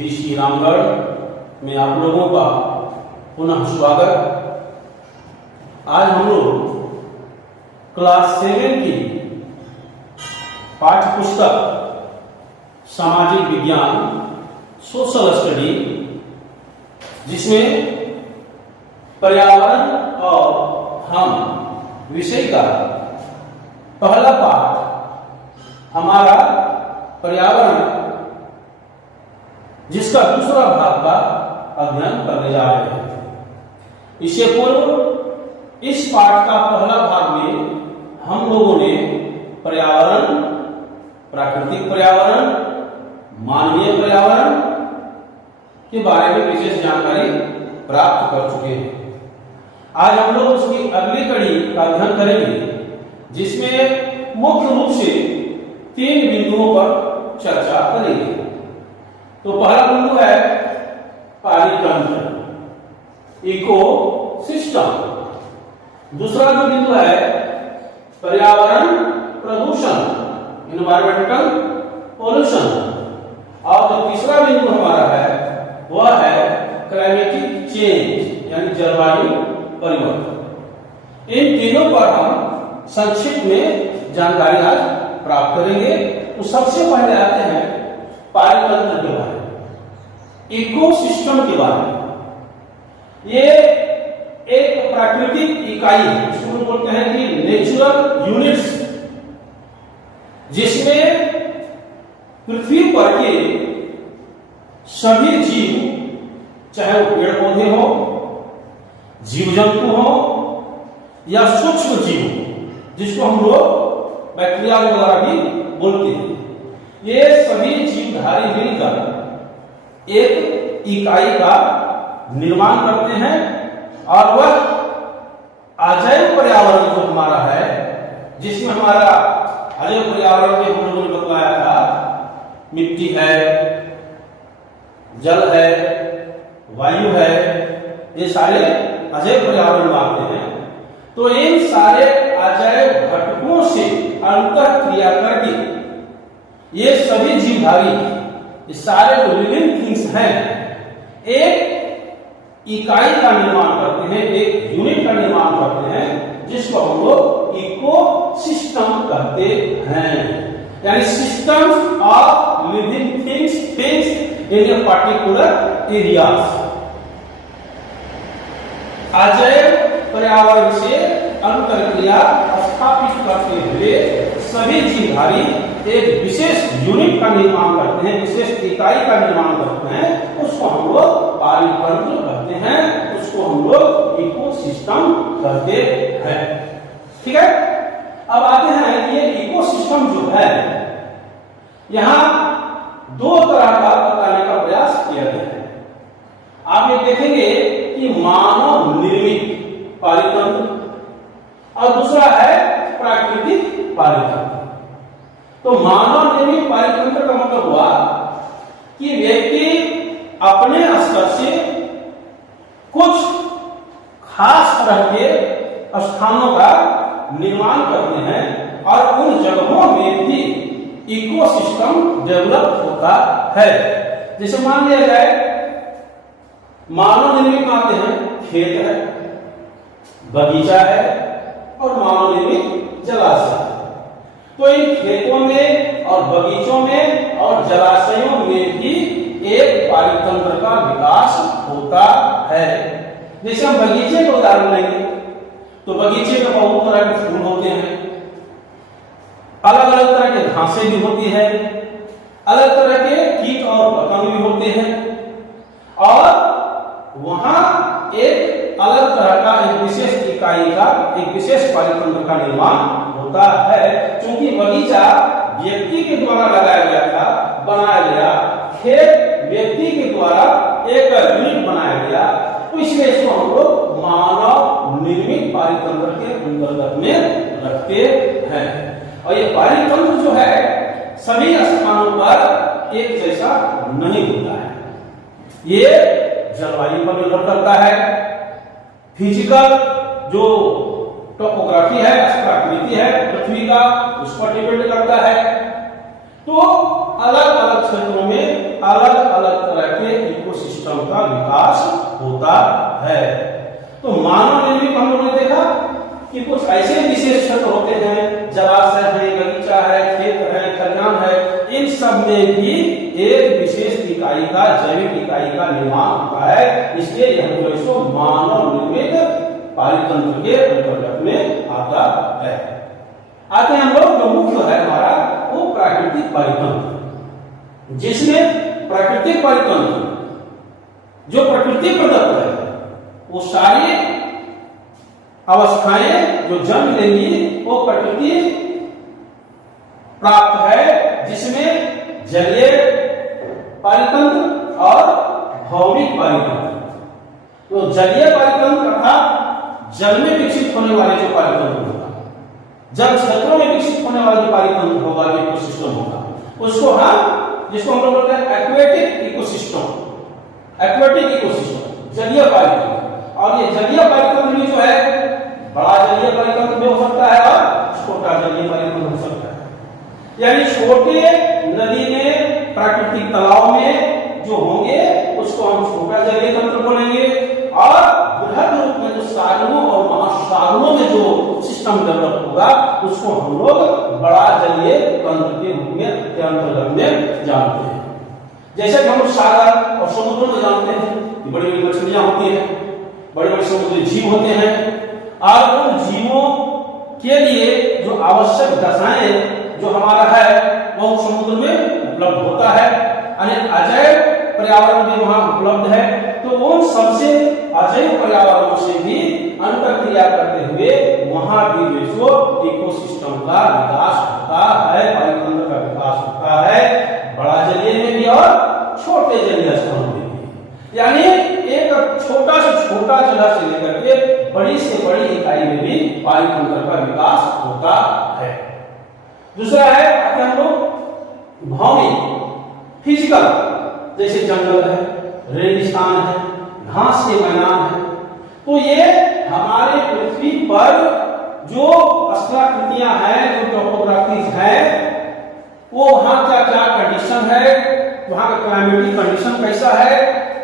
D Shri Ramgarh में आप लोगों का पुनः स्वागत। आज हम लोग क्लास 7 की पाठ्य पुस्तक सामाजिक विज्ञान सोशल स्टडी, जिसमें पर्यावरण और हम विषय का पहला पाठ हमारा पर्यावरण, जिसका दूसरा भाग का अध्ययन करने जा रहे हैं। इससे पूर्व इस पाठ का पहला भाग में हम लोगों ने पर्यावरण, प्राकृतिक पर्यावरण, मानवीय पर्यावरण के बारे में विशेष जानकारी प्राप्त कर चुके हैं। आज हम लोग उसकी अगली कड़ी का अध्ययन करेंगे, जिसमें मुख्य रूप से 3 बिंदुओं पर चर्चा करेंगे। तो पहला बिंदु है पारितंत्र, इकोसिस्टम। दूसरा जो बिंदु है पर्यावरण प्रदूषण, इन्वायरमेंटल पोल्यूशन। और जो तीसरा बिंदु हमारा है वह है क्लाइमेटिक चेंज, यानी जलवायु परिवर्तन। इन तीनों पर हम संक्षिप्त में जानकारी आज प्राप्त करेंगे। तो सबसे पहले आते हैं पारितंत्र के बारे में, इकोसिस्टम के बारे में। ये एक प्राकृतिक इकाई है, इसको बोलते हैं कि नेचुरल यूनिट्स, जिसमें पृथ्वी पर के सभी जीव, चाहे वो पेड़ पौधे हो, जीव जंतु हो या सूक्ष्म जीव, जिसको हम लोग बैक्टीरिया वगैरह भी बोलते हैं, ये सभी जीवधारी मिलकर एक इकाई का निर्माण करते हैं। और वह अजैव पर्यावरण जो हमारा है, जिसमें हमारा अजैव पर्यावरण में हम लोगों ने बतलाया था, मिट्टी है, जल है, वायु है, ये सारे अजैव पर्यावरण में आते हैं। तो इन सारे अजैव घटकों से अंतः क्रिया करके ये सभी जीवधारी, ये सारे जो लिविंग थिंग्स हैं, एक इकाई का निर्माण करते हैं, एक यूनिट का निर्माण करते हैं, जिसको हम लोग इकोसिस्टम कहते हैं। यानी systems of living things in a particular areas. अजैव पर्यावरण से अंतरक्रिया स्थापित करते हुए सभी जीवधारी एक विशेष यूनिट का निर्माण करते हैं, विशेष इकाई का निर्माण करते हैं। उसको हम लोग पारितंत्र कहते हैं, उसको हम लोग इकोसिस्टम कहते हैं। ठीक है, अब आते हैं कि ये इकोसिस्टम जो है, यहां 2 तरह का बताने का प्रयास किया गया है। आप ये देखेंगे कि मानव निर्मित पारितंत्र और दूसरा है प्राकृतिक पारितंत्र। तो मानव निर्मित पारितंत्र का मतलब हुआ कि व्यक्ति अपने स्तर से कुछ खास तरह के स्थानों का निर्माण करते हैं और उन जगहों में भी इकोसिस्टम डेवलप होता है। जैसे मान लिया जाए, मानव निर्मित आते हैं, खेत है, बगीचा है और मानव निर्मित जलाशय। तो इन खेतों में और बगीचों में और जलाशयों में भी एक पारितंत्र का विकास होता है। जैसे हम बगीचे का उदाहरण लेंगे, तो बगीचे में बहुत तरह के फूल होते हैं, अलग अलग तरह के घासें भी होती है, अलग तरह के कीट और पतंग भी होते हैं, और वहां एक अलग तरह का एक विशेष इकाई का, एक विशेष पारितंत्र का निर्माण होता है। क्योंकि बगीचा व्यक्ति के द्वारा लगाया गया था, बनाया गया, खेत व्यक्ति के द्वारा एक यूनिट बनाया गया, तो इसलिए इसको हम लोग मानव निर्मित पारितंत्र के अंतर्गत में रखते हैं। और ये पारितंत्र जो है सभी स्थानों पर एक जैसा नहीं होता है, ये जलवायु पर निर्भर करता है। फिजिकल जो टोपोग्राफी है, आकृति है पृथ्वी का, उस पर डिपेंड करता है। तो अलग अलग क्षेत्रों में अलग अलग तरह है। तो मानव निर्मित हम लोगों ने देखा कि कुछ ऐसे विशेष क्षेत्र होते हैं, जलाशय है, बगीचा है, खेत है, खलिहान है, इन सब में भी एक विशेष इकाई का, जैविक इकाई का निर्माण होता है। इसलिए यह जो इसको मानव निर्मित पारितंत्र के अंतर्गत में आता है। आते हैं हम लोग, जो मुख्य है हमारा वो प्राकृतिक पारितंत्र, जिसमें प्राकृतिक पारितंत्र जो प्रकृति प्रदत्त है वो सारी अवस्थाएं जो जन्म लेंगी वो प्रकृति प्राप्त है, जिसमें जलीय पारितंत्र और भौमिक पारितंत्र। तो जलीय पारितंत्र अर्थात जल में विकसित होने वाले जो पारितंत्र होगा, जल क्षेत्रों में विकसित होने वाला जो पारितंत्र होगा, इकोसिस्टम होगा, उसको जिसको हम लोग बोलते हैं एक्वेटिक इकोसिस्टम, एक्वेटिक इकोसिस्टम, जलीय पारितंत्र। और ये जलीय पारितंत्र भी जो है बड़ा जलीय पारितंत्र भी हो सकता है और छोटा जलीय पारितंत्र हो सकता है। यानी छोटे नदी में, प्राकृतिक तालाब में जो होंगे उसको हम छोटा जलीय तंत्र बोलेंगे, और बृहद रूप में जो सागरों और महासागरों में जो सिस्टम डेवलप होगा उसको हम लोग बड़ा जलीय तंत्र के रूप में के अंतर्गत में जानते हैं। जैसे कि हम सागर और समुद्र में जानते हैं कि बड़ी बड़ी मछलियां होती हैं, बड़े बड़े समुद्री जीव होते हैं, और उन जीवों के लिए जो आवश्यक दशाएं जो हमारा है वो समुद्र में उपलब्ध होता है, यानी अजैव पर्यावरण भी वहां उपलब्ध है। तो उन सबसे अजैव पर्यावरणों से भी अंतरक्रिया करते हुए वहां भी जो इकोसिस्टम का विकास होता है, पारितंत्र का विकास होता है, बड़ा जलीय में भी और छोटे जलीय स्थलों में भी। यानी एक छोटा से छोटा जगह से लेकर के बड़ी से बड़ी इकाई में भी पारितंत्र का विकास होता है। दूसरा है हम लोग भौमिक, फिजिकल, जैसे जंगल है, रेगिस्तान है, घास के मैदान है। तो ये हमारे पृथ्वी पर जो स्थलाकृतियां हैं, जो टोपोग्राफीज है, वो वहां क्या क्या कंडीशन है, वहां का क्लाइमेटिक कंडीशन कैसा है,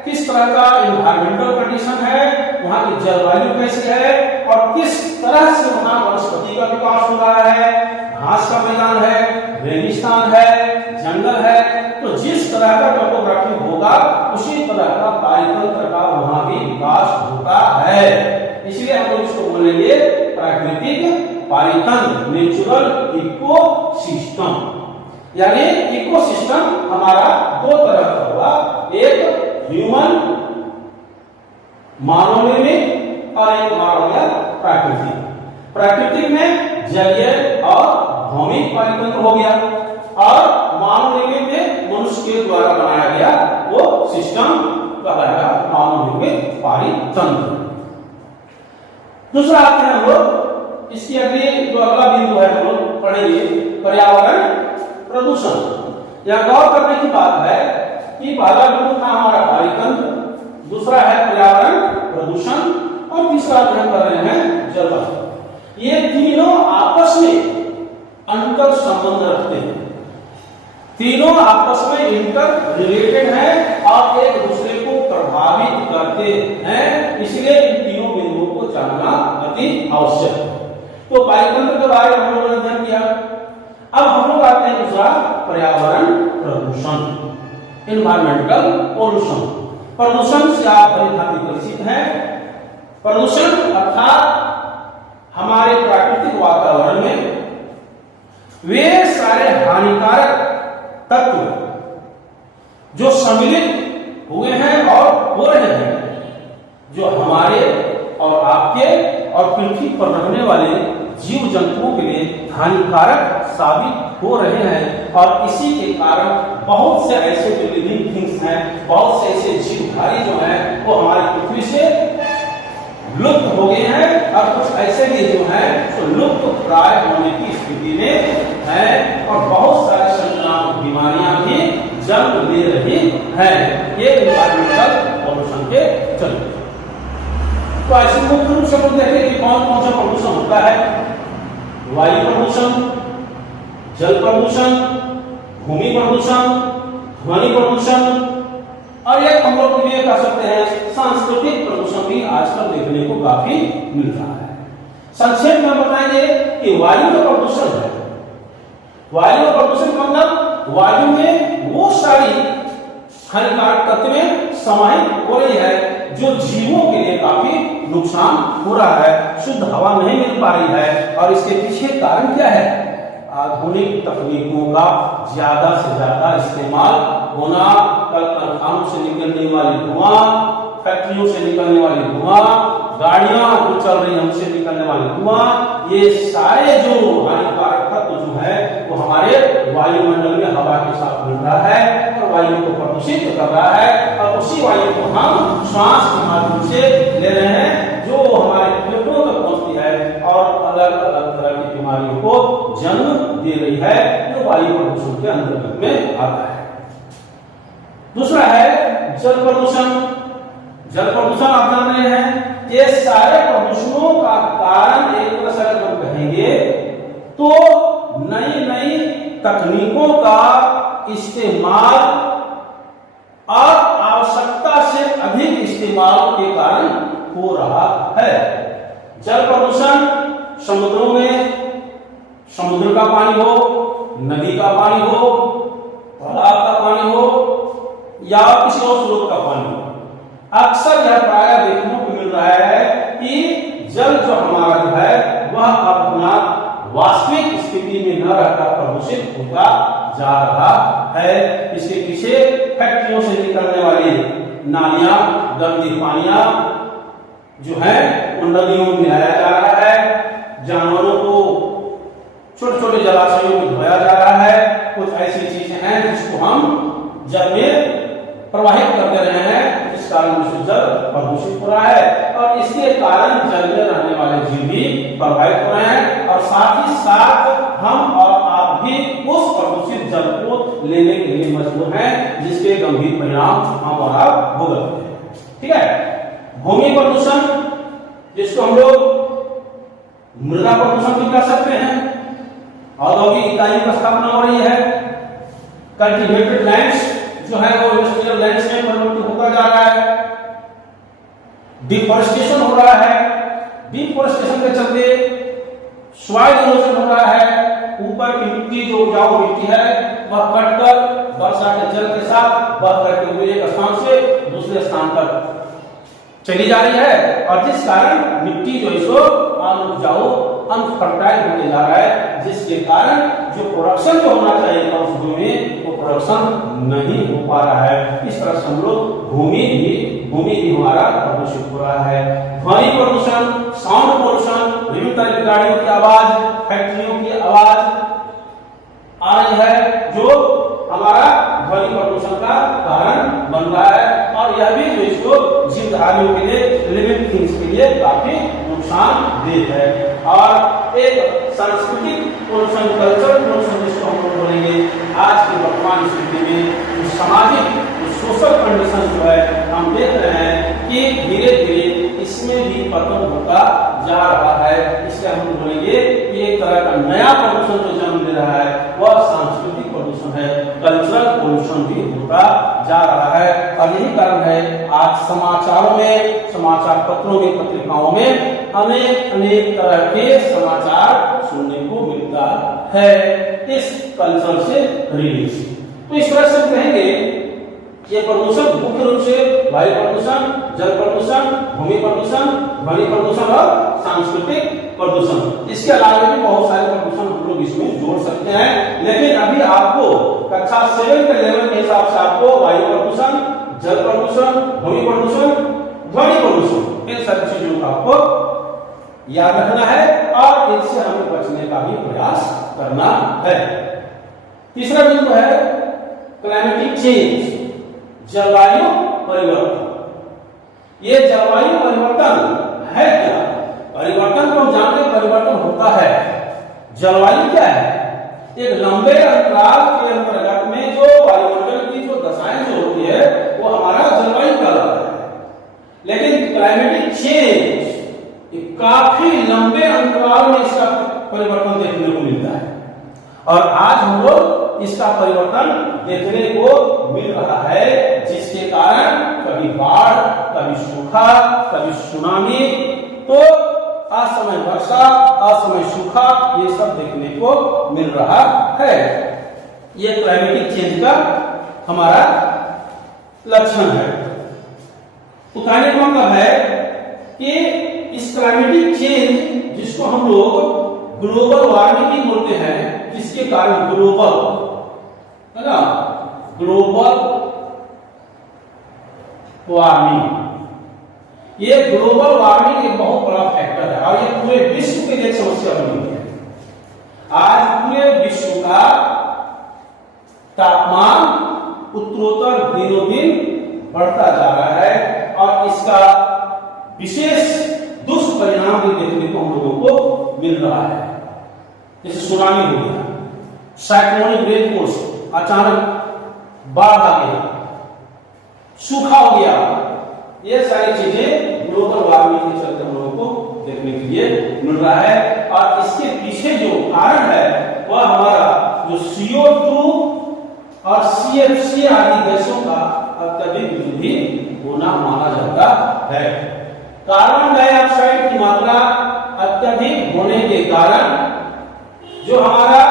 किस तरह का एनवायरमेंटल कंडीशन है, वहां की जलवायु कैसी है, और किस तरह से वहां वनस्पति का विकास हो रहा है, घास का मैदान है, रेगिस्तान है, जंगल है। तो जिस तरह का टोपोग्राफी होगा उसी तरह का पारितंत्र का वहां भी विकास होता है। इसलिए हम लोग इसको बोलेंगे प्राकृतिक पारितंत्र, नेचुरल इकोसिस्टम। यानी इकोसिस्टम हमारा दो तरह का होगा, एक ह्यूमन मानव निर्मित और एक हमारा प्राकृतिक। प्राकृतिक में जलीय और भौमिक पारितंत्र हो गया, और मानव निर्मित में मनुष्य के द्वारा बनाया गया वो सिस्टम कहलाएगा मानव निर्मित पारितंत्र। दूसरा आते हैं हम लोग, इसकी अगली जो अगला बिंदु है हम लोग पढ़ेंगे पर्यावरण प्रदूषण। यह गौर करने की बात है कि पहला बिंदु था हमारा पारितंत्र, दूसरा है पर्यावरण प्रदूषण, और तीसरा अध्ययन कर रहे हैं जलवायु। ये तीनों आपस में अंतर संबंध रखते हैं, तीनों आपस में इंटर रिलेटेड हैं और एक दूसरे को प्रभावित करते हैं। इसलिए इन तीनों बिंदुओं को जानना अति आवश्यक है। तो पारितंत्र के बारे में हम लोगों ने अध्ययन किया। अब हम लोग आते हैं दूसरा, पर्यावरण प्रदूषण, इन्वायरमेंटल पोल्यूशन। प्रदूषण से आप भली भांति परिचित हैं। प्रदूषण अर्थात हमारे प्राकृतिक वातावरण में वे सारे हानिकारक तत्व जो सम्मिलित हुए हैं और हो रहे हैं, जो हमारे और आपके और पृथ्वी पर रहने वाले जीव जंतुओं के लिए हानिकारक साबित हो रहे हैं। और इसी के कारण बहुत से ऐसे जो लिविंग थिंग्स हैं, बहुत से ऐसे जीवधारी जो हैं वो हमारी पृथ्वी से लुप्त हो गए हैं, और कुछ ऐसे भी जो हैं तो लुप्त प्राय होने की स्थिति में हैं, और बहुत सारे संक्रामक बीमारियां भी जन्म ले रही हैं। ये एनवायरमेंटल पोल्यूशन के चलते। तो ऐसे मुख्य रूप से हम देखें कि कौन कौन सा प्रदूषण होता है। वायु प्रदूषण, जल प्रदूषण, भूमि प्रदूषण, ध्वनि प्रदूषण, और एक हम लोग ये कह सकते हैं सांस्कृतिक प्रदूषण भी आजकल देखने को काफी मिल रहा है। संक्षेप में बताएंगे कि वायु का प्रदूषण है। वायु का प्रदूषण मतलब वायु में वो सारी हानिकारक तत्वें समाहित हो रही है जो जीवों के लिए काफी नुकसान हो रहा है, शुद्ध हवा नहीं मिल पा रही है। और इसके पीछे कारण क्या है? आधुनिक तकनीकों का ज्यादा से ज्यादा इस्तेमाल होना, कल कारखानों से निकलने वाली धुआं, फैक्ट्रियों से निकलने वाली धुआं, गाड़ियां जो चल रही हैं उनसे निकलने वाली धुआं, ये सारे जो हानिकारक तत्व जो है वो हमारे वायुमंडल में हवा के साथ मिल रहा है और वायु को प्रदूषित कर रहा है। और उसी वायु को हम श्वास के माध्यम से ले रहे हैं जो हमारे फेफड़ों तक पहुंचती है और अलग अलग तरह की बीमारियों को जन्म दे रही है, जो वायु प्रदूषण के अंतर्गत में आता है। दूसरा है जल प्रदूषण। जल प्रदूषण आप जान रहे हैं, ये सारे प्रदूषणों का कारण एक तरह से अगर हम कहेंगे तो नई नई तकनीकों का इस्तेमाल और आवश्यकता से अधिक इस्तेमाल के कारण हो रहा है। जल प्रदूषण समुद्रों में, समुद्र का पानी हो, नदी का पानी हो, तालाब का पानी हो या किसी और स्रोत का पानी हो, अक्सर यह प्राय देखने को मिल रहा है कि जल जो हमारा जो है वह अपना वास्तविक स्थिति में न रहकर प्रदूषित होता जा रहा है। इसके पीछे फैक्ट्रियों से निकलने वाली नालियां, गंदी पानियां जो है उन नदियों में मिलाया जा रहा है, जानवरों को छोटे छोटे जलाशयों में धोया जा रहा है। कुछ ऐसी चीजें हैं जिसको हम जल में प्रवाहित करते रहे हैं, जिस कारण जल प्रदूषित हो रहा है और इसके कारण जल में रहने वाले जीव भी प्रभावित हो रहे हैं और साथ ही साथ हम और आप भी उस प्रदूषित जल को लेने के लिए मजबूर हैं, जिसके गंभीर परिणाम हम और आप भुगतते हैं। ठीक है। भूमि प्रदूषण, जिसको हम लोग मृदा प्रदूषण भी कह सकते हैं। औद्योगिक इकाइयों की स्थापना हो रही है, कल्टीवेटेड लैंड्स जो है वो इंडस्ट्रियल लैंड्स में परिवर्तित होता जा रहा है, डिफॉरेस्टेशन हो रहा है। डिफॉरेस्टेशन के चलते सॉइल इरोजन हो रहा है, ऊपर की मिट्टी जो उपजाऊ मिट्टी है वह कटकर वर्षा के जल के साथ बह करके हुए एक स्थान से दूसरे स्थान पर चली जा रही है और जिस कारण मिट्टी जो है सो अनउपजाऊ, अनफर्टाइल होते जा रहा है, जिसके कारण जो प्रोडक्शन जो होना चाहिए था उस भूमि में वो प्रोडक्शन नहीं हो पा रहा है। इस तरह से हम लोग भूमि भी हमारा प्रदूषित हो रहा है। ध्वनि प्रदूषण, साउंड पोल्यूशन, विभिन्न तरह की गाड़ियों की आवाज, फैक्ट्रियों की आवाज आ रही है जो हमारा ध्वनि प्रदूषण का कारण बन रहा है और यह भी जो इसको जीवधारियों के लिए, लिविंग थिंग्स के लिए काफी नुकसानदेह है। और एक सांस्कृतिक पोल्यूशन, कल्चरल पोल्यूशन जिसको हम लोग बोलेंगे, आज की वर्तमान स्थिति में जो सामाजिक सोशल कंडीशन जो है हम देख रहे हैं कि धीरे धीरे इसमें भी पतन होता जा रहा है। इसलिए हम बोलेंगे कि एक तरह का नया प्रदूषण जो जन्म ले रहा है वह सांस्कृतिक प्रदूषण है, कल्चरल पोल्यूशन भी होता जा रहा है। और यही कारण है आज समाचारों में, समाचार पत्रों में, पत्रिकाओं में अनेक तरह के समाचार सुनने को मिलता है इस कल्चर से रिलेटेड। तो इस तरह से कहेंगे ये प्रदूषण मुख्य रूप से वायु प्रदूषण, जल प्रदूषण, भूमि प्रदूषण, ध्वनि प्रदूषण और सांस्कृतिक प्रदूषण। इसके अलावा भी बहुत सारे प्रदूषण हम लोग इसमें जोड़ सकते हैं, लेकिन अभी आपको कक्षा 7 के लेवल के हिसाब से आपको वायु प्रदूषण, जल प्रदूषण, भूमि प्रदूषण, ध्वनि प्रदूषण, इन सभी चीजों का आपको याद रखना है और इनसे हमें बचने का भी प्रयास करना है। तीसरा बिंदु है क्लाइमेटिक चेंज, जलवायु परिवर्तन। ये जलवायु परिवर्तन है क्या? परिवर्तन को हम जानते हैं, परिवर्तन होता है। जलवायु क्या है? एक लंबे अंतराल के अंतर्गत में जो वायुमंडल की जो दशाएं जो होती है वो हमारा जलवायु कहलाता है। लेकिन क्लाइमेटिक चेंज काफी लंबे अंतराल में इसका परिवर्तन देखने को मिलता है और आज हम लोग इसका परिवर्तन देखने को मिल रहा है, जिसके कारण सूखा, कभी सुनामी, तो असमय वर्षा, असमय सूखा, ये सब देखने को मिल रहा है। ये क्लाइमेटिक चेंज का हमारा लक्षण है। तो कहने का मतलब है कि इस क्लाइमेटिक चेंज जिसको हम लोग ग्लोबल वार्मिंग बोलते हैं, जिसके कारण ग्लोबल है ना, ग्लोबल वार्मिंग, ये ग्लोबल वार्मिंग एक बहुत बड़ा फैक्टर है और ये पूरे विश्व के लिए समस्या बनी है। आज पूरे विश्व का तापमान उत्तरोत्तर दिनों दिन बढ़ता जा रहा है और इसका विशेष दुष्परिणाम भी देखने को हम लोगों को मिल रहा है। जैसे सुनामी हो गया, साइक्लोनिक रेनफोर्स, अचानक बाढ़ आ गई, सूखा हो गया, ये सारी चीजें ग्लोबल वार्मिंग के चलते हम लोगों को देखने के लिए मिल रहा है। और इसके पीछे जो कारण है वह हमारा जो CO2 और CFC आदि गैसों का अत्यधिक वृद्धि होना माना जाता है। कार्बन डाइऑक्साइड की मात्रा अत्यधिक होने के कारण जो हमारा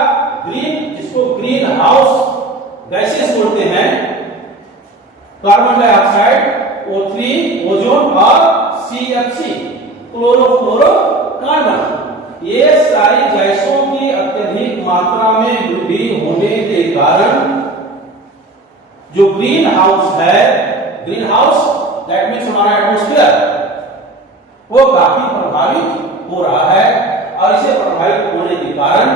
जिसको ग्रीन हाउस गैसेस बोलते हैं, कार्बन डाइऑक्साइड, O3, ओजोन और CFC, क्लोरोफ्लोरोकार्बन, ये सारी गैसों की अत्यधिक मात्रा में वृद्धि होने के कारण जो ग्रीन हाउस है, ग्रीन हाउस दैट मीन्स हमारा एटमॉस्फेयर, वो काफी प्रभावित हो रहा है। और इसे प्रभावित होने के कारण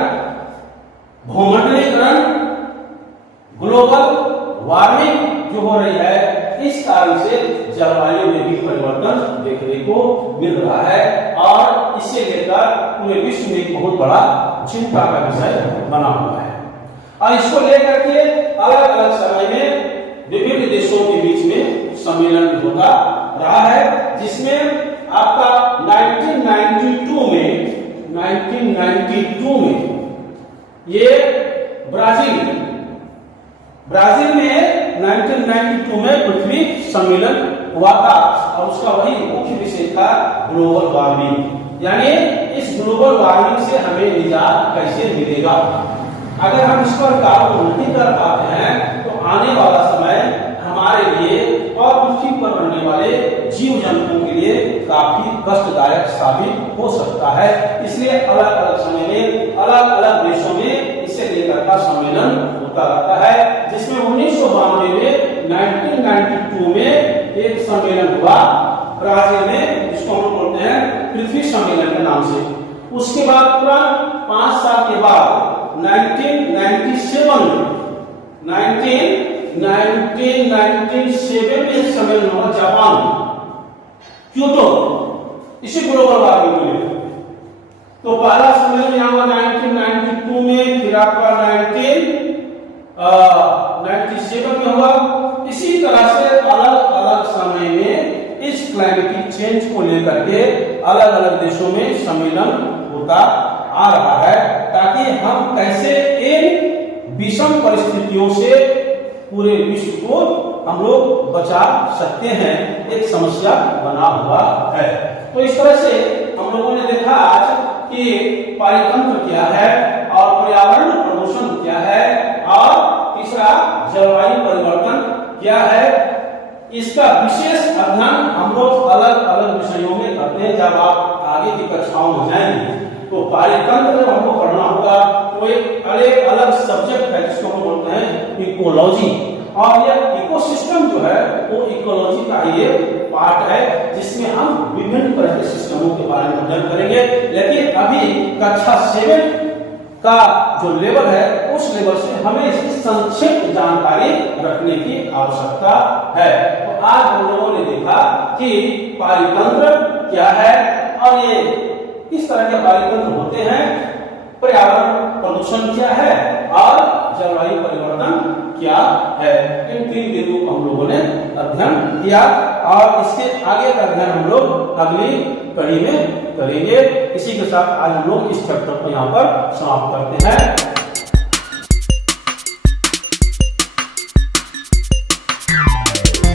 भूमंडलीकरण, ग्लोबल वार्मिंग जो हो रही है, इस कारण से जलवायु में भी परिवर्तन देखने को मिल रहा है और इसे लेकर पूरे विश्व में एक बहुत बड़ा चिंता का विषय बना हुआ है। और इसको लेकर के अलग अलग समय में विभिन्न देशों के बीच में सम्मेलन होता रहा है, जिसमें आपका 1992 में ये ब्राजील में 1992 में पृथ्वी सम्मेलन हुआ था और उसका वही मुख्य विषय था ग्लोबल वार्मिंग। यानी इस ग्लोबल वार्मिंग से हमें निजात कैसे मिलेगा। अगर हम इस पर काबू नहीं कर पाते हैं तो आने वाला समय हमारे लिए और पृथ्वी पर रहने वाले जीव जंतुओं के लिए काफी कष्टदायक साबित हो सकता है। इसलिए अलग अलग समय में अलग अलग देशों में इसे लेकर का सम्मेलन होता रहता है, जिसमें 1992 में 1992 में एक सम्मेलन हुआ ब्राजील में, जिसको हम बोलते हैं पृथ्वी सम्मेलन के नाम से। उसके बाद तुरंत 5 साल के बाद 1997 में सम्मेलन हुआ जापान क्योटो, इसी ग्लोबल वार्मिंग को लेकर। तो पहला सम्मेलन यहाँ हुआ 1992 में, फिर आपका 1997 में हुआ। इसी तरह से अलग अलग समय में इस क्लाइमेटिक चेंज को लेकर के अलग अलग देशों में सम्मेलन होता आ रहा है, ताकि हम कैसे इन विषम परिस्थितियों से पूरे विश्व को हम लोग बचा सकते हैं, एक समस्या बना हुआ है। तो इस तरह से हम लोगों ने देखा आज कि पारितंत्र क्या है और पर्यावरण प्रदूषण क्या है और तीसरा जलवायु परिवर्तन क्या है। इसका विशेष अध्ययन हम लोग अलग अलग विषयों में करते हैं। जब आप आगे की कक्षाओं में जाएंगे तो पारितंत्र जब हमको पढ़ना होगा तो एक अलग सब्जेक्ट है जिसको हम बोलते हैं इकोलॉजी, और यह इकोसिस्टम जो है वो इकोलॉजी का ये पार्ट है, जिसमें हम विभिन्न तरह के सिस्टमों के बारे में अध्ययन करेंगे। लेकिन अभी कक्षा 7 का जो लेवल है उस लेवल से हमें इसकी संक्षिप्त जानकारी रखने की आवश्यकता है। तो आज हम लोगों ने देखा कि पारितंत्र क्या है और ये किस तरह के पारितंत्र होते हैं, पर्यावरण प्रदूषण क्या है और जलवायु परिवर्तन क्या है। इन 3 बिंदुओं को हम लोगों ने अध्ययन किया और इसके आगे का अध्ययन हम लोग अगली कड़ी में करेंगे। इसी के साथ आज हम लोग इस चैप्टर को यहाँ पर समाप्त करते हैं।